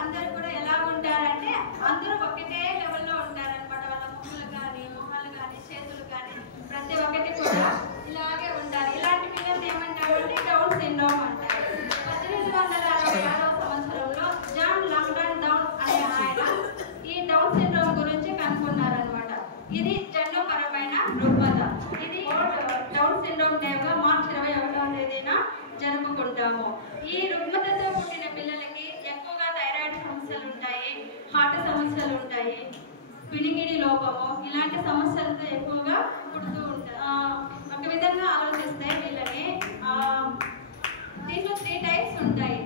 అందరూ కూడా ఎలా ఉంటారంటే అందరూ ఒకటే లెవెల్లో ఉంటారనమాట. వాళ్ళ మొహాలు కానీ చేతులు కానీ ప్రతి ఒక్కటి కూడా ఇలాగే ఉంటారు. ఇలాంటి పిల్లలు ఏమంటారు అంటే డౌన్ సిండ్రోమ్ అంటారు. 1866వ సంవత్సరంలో జాన్ లాంగ్డన్ డౌన్ అనే ఆయన ఈ డౌన్ సిండ్రోమ్ గురించి కనుక్కున్నారనమాట. ఇది జన్యుపరమైన రుగ్మత. ఇది డౌన్ సిండ్రోమ్ డేగా మార్చి 21వ తేదీన జరుపుకుంటాము. ఈ రుగ్మతతో పుట్టిన పిల్లలకి ఎక్కువగా థైరాయిడ్ సమస్యలు ఉంటాయి, హార్ట్ సమస్యలు ఉంటాయి, వినికిడి లోపము ఇలాంటి సమస్యలతో ఎక్కువగా పుడుతూ ఉంటాయి. ఒక విధంగా ఆలోచిస్తే వీళ్ళని దీంట్లో 3 టైప్స్ ఉంటాయి.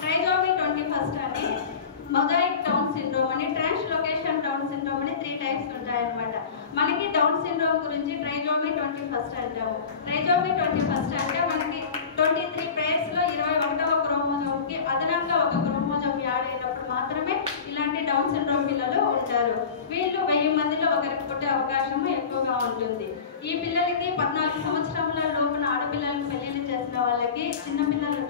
ట్రైజోమీ 21 అని, మొజాయిక్ డౌన్ సిండ్రోమ్ అని, ట్రాన్స్లోకేషన్ డౌన్ సిండ్రోమ్ అని 3 టైప్స్ ఉంటాయన్నమాట. మనకి డౌన్ సిండ్రోమ్ గురించి ట్రైజోమీ 21 అంటాము. ట్రైజోమీ 21 అంటే మనకి 23 పేర్స్లో 21వ క్రోమోజోమ్కి అదనంగా ఒక క్రోమోజోమ్ యాడ్ అయినప్పుడు మాత్రమే ఇలాంటి డౌన్ సిండ్రోమ్ పిల్లలు ఉంటారు. వీళ్ళు 1000 మందిలో ఒకరికి పుట్టే అవకాశం ఎక్కువగా ఉంటుంది. ఈ పిల్లలకి 14 సంవత్సరాల లోపున ఆడపిల్లలకు పెళ్లిళ్ళు చేసిన వాళ్ళకి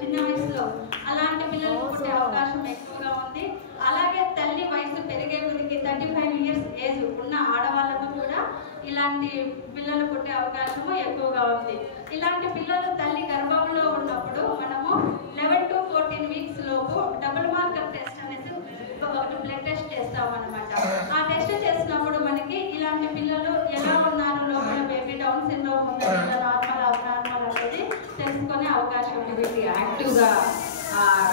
చిన్న వయసులో అలాంటి పిల్లలకు పుట్టే అవకాశం ఎక్కువగా ఉంది. అలాగే తల్లి వయసు పెరిగే కొద్దికి 35 ఇయర్స్ ఏజ్ ఉన్న ఆడవాళ్ళకు కూడా ఇలాంటి పిల్లలు పుట్టే అవకాశము ఎక్కువగా ఉంది. ఇలాంటి పిల్లలు తల్లి గర్భంలో ఉన్నప్పుడు మనము 11 to 14 వీక్స్ లోపు డబుల్ మార్కర్ టెస్ట్ అనేసి ఒకటి బ్లడ్ టెస్ట్ చేస్తామన్నమాట. ఆ టెస్ట్ చేసినప్పుడు మనకి ఇలాంటి పిల్లలు ఎలా ఉన్నారు, లోపల బేబీ డౌన్ సిండ్రోమ్ ఉందా, నార్మల్ అబ్నార్మల్ అనేది తెలుసుకునే అవకాశం ఉంది. యాక్టివ్గా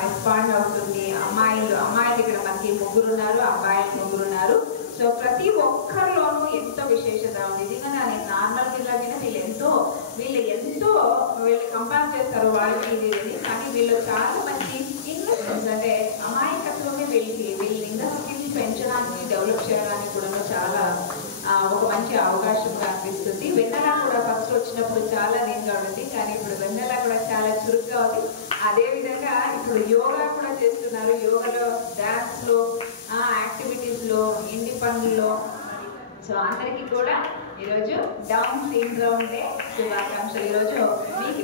రెస్పాండ్ అవుతుంది. అమ్మాయిలు ఇక్కడ మనకి 3 ఉన్నారు, అబ్బాయిలు 3 ఉన్నారు. సో ప్రతి ఒక్కరిలోనూ ఎంతో విశేషత ఉంది. నిజంగా నేను నార్మల్ పిల్లలకి వీళ్ళు ఎంతో కంపేర్ చేస్తారు వాళ్ళకి ఇది. కానీ వీళ్ళు చాలా మంచి ఇన్నోసెన్స్, అంటే అమాయకత్వమే వీళ్ళ లింగ స్థితిని పెంచడానికి డెవలప్ చేయడానికి కూడా చాలా ఒక మంచి అవకాశంగా అనిపిస్తుంది. వెన్నెల కూడా ఫస్ట్ వచ్చినప్పుడు చాలా నీట్గా ఉంటుంది, కానీ ఇప్పుడు వెన్నెల కూడా చాలా చురుగ్గా ఉంది. అదేవిధంగా ఇప్పుడు యోగా కూడా చేస్తున్నారు. యోగాలో, డ్యాన్స్లో, యాక్టివిటీస్లో, ఇంటి పనుల్లో. సో అందరికీ కూడా ఈరోజు డౌన్ సిండ్రోమ్ డే శుభాకాంక్షలు. ఈరోజు మీకు